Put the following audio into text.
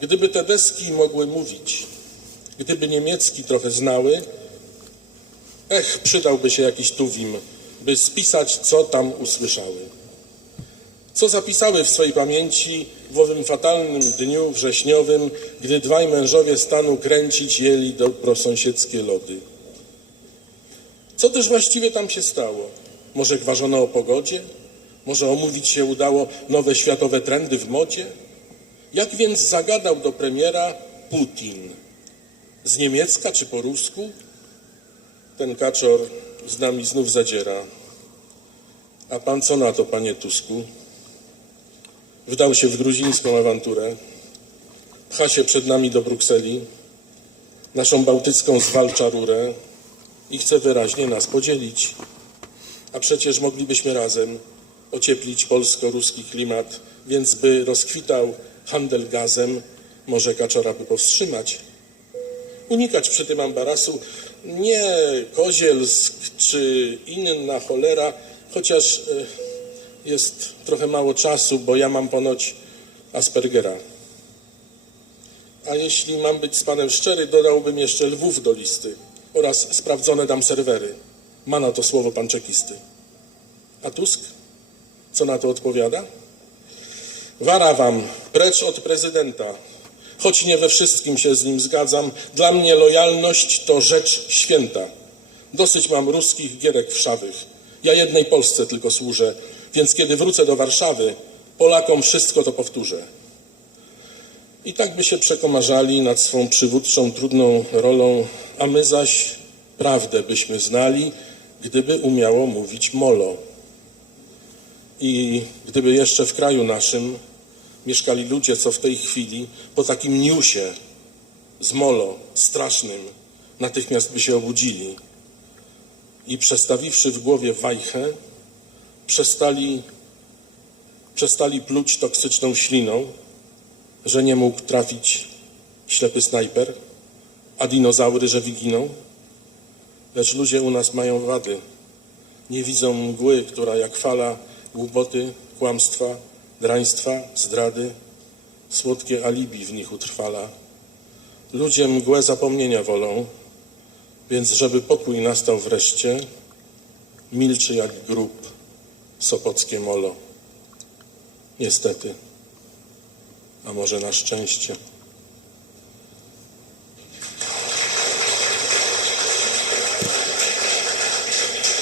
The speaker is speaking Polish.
Gdyby te deski mogły mówić, gdyby niemiecki trochę znały, ech, przydałby się jakiś tuwim, by spisać, co tam usłyszały. Co zapisały w swojej pamięci w owym fatalnym dniu wrześniowym, gdy dwaj mężowie stanu kręcić jeli do prosąsiedzkie lody. Co też właściwie tam się stało? Może gwarzono o pogodzie? Może omówić się udało nowe światowe trendy w modzie? Jak więc zagadał do premiera Putin? Z niemiecka czy po rusku? Ten kaczor z nami znów zadziera. A pan co na to, panie Tusku? Wdał się w gruzińską awanturę. Pcha się przed nami do Brukseli. Naszą bałtycką zwalcza rurę i chce wyraźnie nas podzielić. A przecież moglibyśmy razem ocieplić polsko-ruski klimat, więc by rozkwitał handel gazem, może kaczora by powstrzymać. Unikać przy tym ambarasu nie Kozielsk czy inna cholera, chociaż e, jest trochę mało czasu, bo ja mam ponoć Aspergera. A jeśli mam być z panem szczery, dodałbym jeszcze Lwów do listy oraz sprawdzone tam serwery. Ma na to słowo pan czekisty. A Tusk? Co na to odpowiada? Wara wam, precz od prezydenta. Choć nie we wszystkim się z nim zgadzam, dla mnie lojalność to rzecz święta. Dosyć mam ruskich gierek wszawych. Ja jednej Polsce tylko służę, więc kiedy wrócę do Warszawy, Polakom wszystko to powtórzę. I tak by się przekomarzali nad swą przywódczą trudną rolą, a my zaś prawdę byśmy znali, gdyby umiało mówić molo. I gdyby jeszcze w kraju naszym mieszkali ludzie, co w tej chwili po takim newsie z molo strasznym natychmiast by się obudzili i przestawiwszy w głowie wajchę, przestali, przestali pluć toksyczną śliną, że nie mógł trafić ślepy snajper, a dinozaury, że wyginą. Lecz ludzie u nas mają wady. Nie widzą mgły, która jak fala głupoty, kłamstwa, draństwa, zdrady, słodkie alibi w nich utrwala. Ludzie mgłę zapomnienia wolą, więc żeby pokój nastał wreszcie, milczy jak grób sopockie molo. Niestety, a może na szczęście.